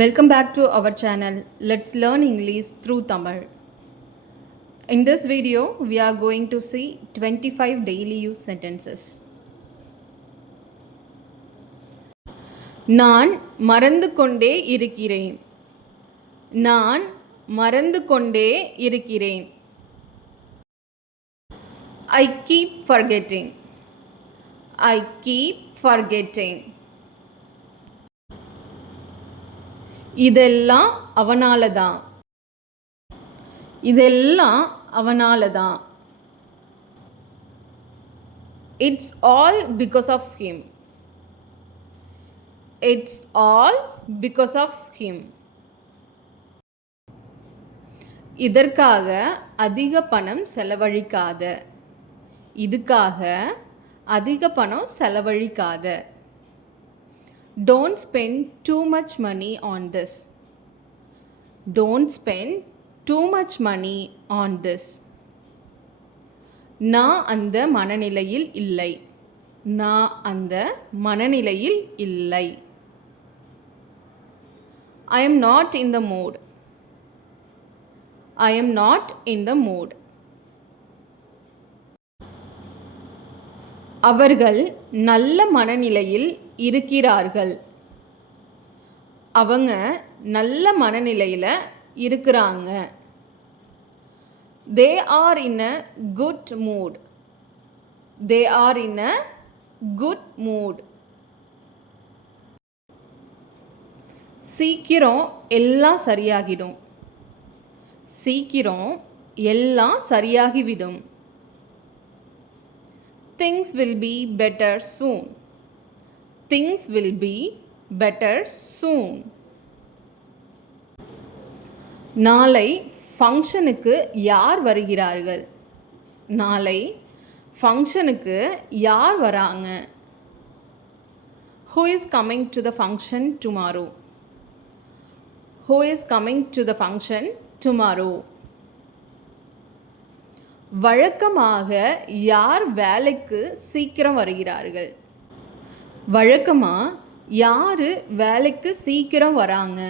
Welcome back to our channel. Let's learn English through Tamil. In this video, we are going to see 25 daily use sentences. நான் மறந்து கொண்டே இருக்கிறேன். நான் மறந்து கொண்டே இருக்கிறேன். I keep forgetting. I keep forgetting. இதெல்லாம் அவனால தான். இதெல்லாம் அவனால தான். It's all because of him. It's all because of him. இதற்காக அதிக பணம் செலவழிக்காத. இதுக்காக அதிக பணம் செலவழிக்காத. Don't spend too much money on this. Don't spend too much money on this. நான் அந்த மனநிலையில் இல்லை. நான் அந்த மனநிலையில் இல்லை. I am not in the mood. I am not in the mood. அவர்கள் நல்ல மனநிலையில் இருக்கிறார்கள். அவங்க நல்ல மனநிலையில் இருக்கிறாங்க. They are in a good mood. They are in a good mood. சீக்கிரம் எல்லாம் சரியாகிடும். சீக்கிரம் எல்லாம் சரியாகிவிடும். Things will be better soon. Things will be better soon. நாளை ஃபங்க்ஷனுக்கு யார் வருகிறார்கள்? நாளை ஃபங்க்ஷனுக்கு யார் வராங்க? Who is coming to the function tomorrow? Who is coming to the function tomorrow? வழக்கமாக யார் வேலைக்கு சீக்கிரம் வருகிறார்கள்? வழக்கமாக யார் வேலைக்கு சீக்கிரம் வராங்க?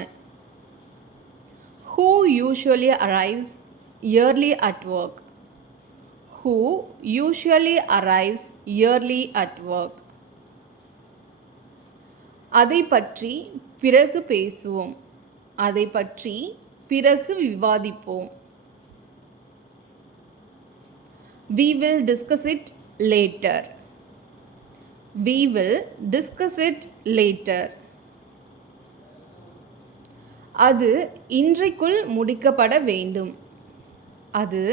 Who usually arrives early at work? Who usually arrives early at work? அதை பற்றி பிறகு பேசுவோம். அதை பற்றி பிறகு விவாதிப்போம். We will discuss it later. We will discuss it later. அது இன்றைக்குள் முடிக்கப்பட வேண்டும். அது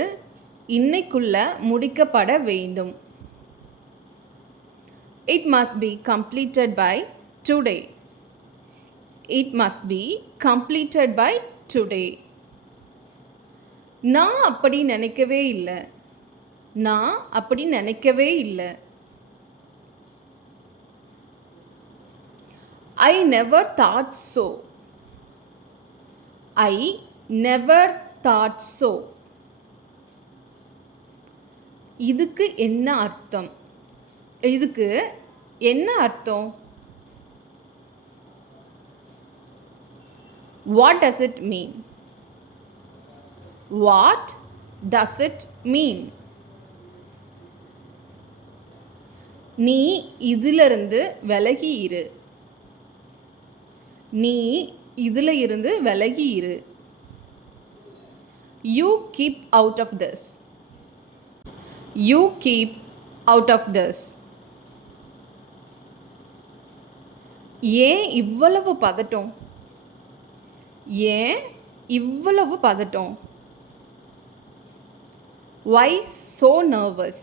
இன்னைக்குள்ள முடிக்கப்பட வேண்டும். It must be completed by today. It must be completed by today. நான் அப்படி நினைக்கவே இல்லை. நான் அப்படி நினைக்கவே இல்லை. I never thought so. I never thought so. இதுக்கு என்ன அர்த்தம்? இதுக்கு என்ன அர்த்தம்? What does it mean? What does it mean? நீ இதிலிருந்து விலகி இரு. நீ இதில் இருந்து விலகி இரு. You keep out of this. You keep out of this. ஏன் இவ்வளவு பதட்டம்? ஏன் இவ்வளவு பதட்டம்? Why so nervous?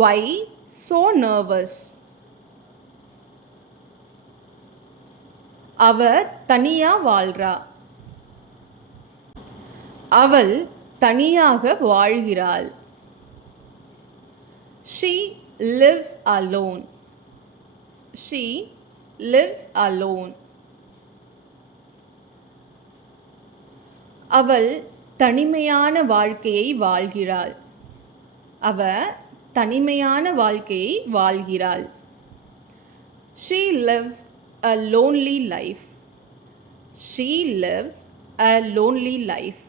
Why so nervous? அவ தனியா வாழ்றா. அவள் தனியாக வாழ்கிறாள். She lives alone. She lives alone. அவள் தனிமையான வாழ்க்கையை வாழ்கிறாள். அவ தனிமையான வாழ்க்கையை வாழ்கிறாள். She lives a lonely life. She lives a lonely life.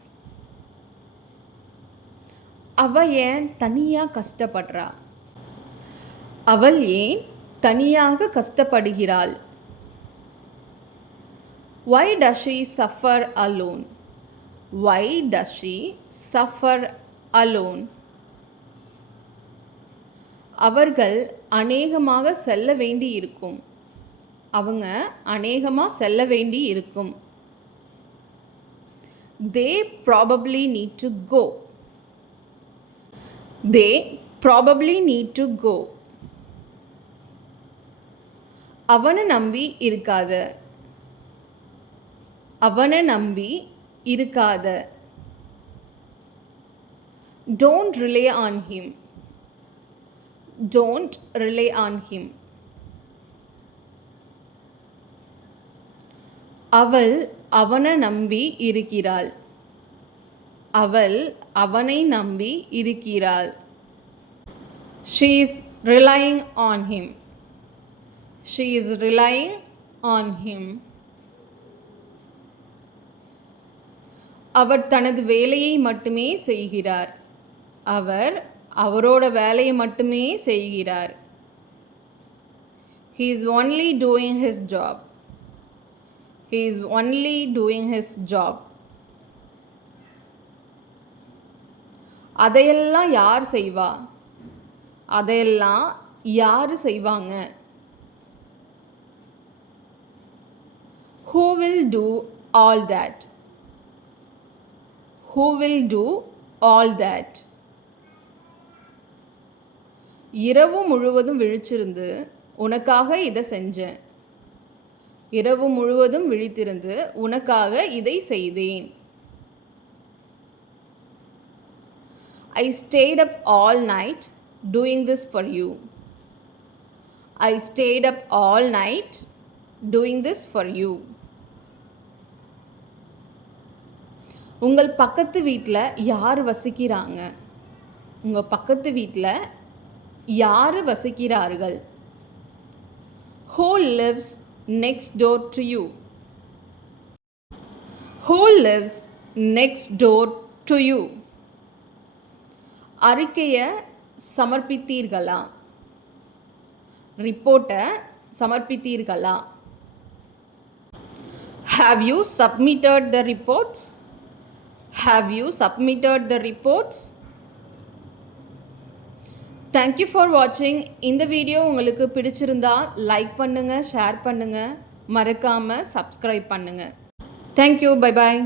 அவ ஏன் தனியாக கஷ்டப்படுறா? அவள் ஏன் தனியாக கஷ்டப்படுகிறாள்? Why does she suffer alone? Why does she suffer alone? அவர்கள் அநேகமாக செல்ல வேண்டி இருக்கும். அவங்க அநேகமாக செல்ல வேண்டி இருக்கும். They probably need to go. They probably need to go. அவனை நம்பி இருக்காத. அவனை நம்பி இருக்காத. Don't rely on him. Don't rely on him. அவள் அவனை நம்பி இருக்கிறாள். அவள் அவனை நம்பி இருக்கிறாள். She is relying on him. She is relying on him. அவர் தனது வேலையை மட்டுமே செய்கிறார். அவர் அவரோட வேலையை மட்டுமே செய்கிறார். He is only doing his job. He is only doing his job. அதையெல்லாம் யார் செய்வா? அதையெல்லாம் யார் செய்வாங்க? Who will do all that? Who will do all that? இரவு முழுவதும் விழிச்சிருந்து உனக்காக இதை செஞ்சேன். இரவு முழுவதும் விழித்திருந்து உனக்காக இதை செய்தேன். I stayed up all night doing this for you. I stayed up all night doing this for you. உங்கள் பக்கத்து வீட்டில் யார் வசிக்கிறாங்க? உங்கள் பக்கத்து வீட்டில் யார் வசிக்கிறார்கள்? Who lives next door to you? Who lives next door to you? அறிக்கையை சமர்ப்பித்தீர்களா? ரிப்போர்ட்டை சமர்ப்பித்தீர்களா? Have you submitted the reports? Have you submitted the reports? Thank you for watching. இந்த வீடியோ உங்களுக்கு பிடிச்சிருந்தா லைக் பண்ணுங்கள், ஷேர் பண்ணுங்கள், மறக்காமல் சப்ஸ்கிரைப் பண்ணுங்கள். Thank you. Bye bye.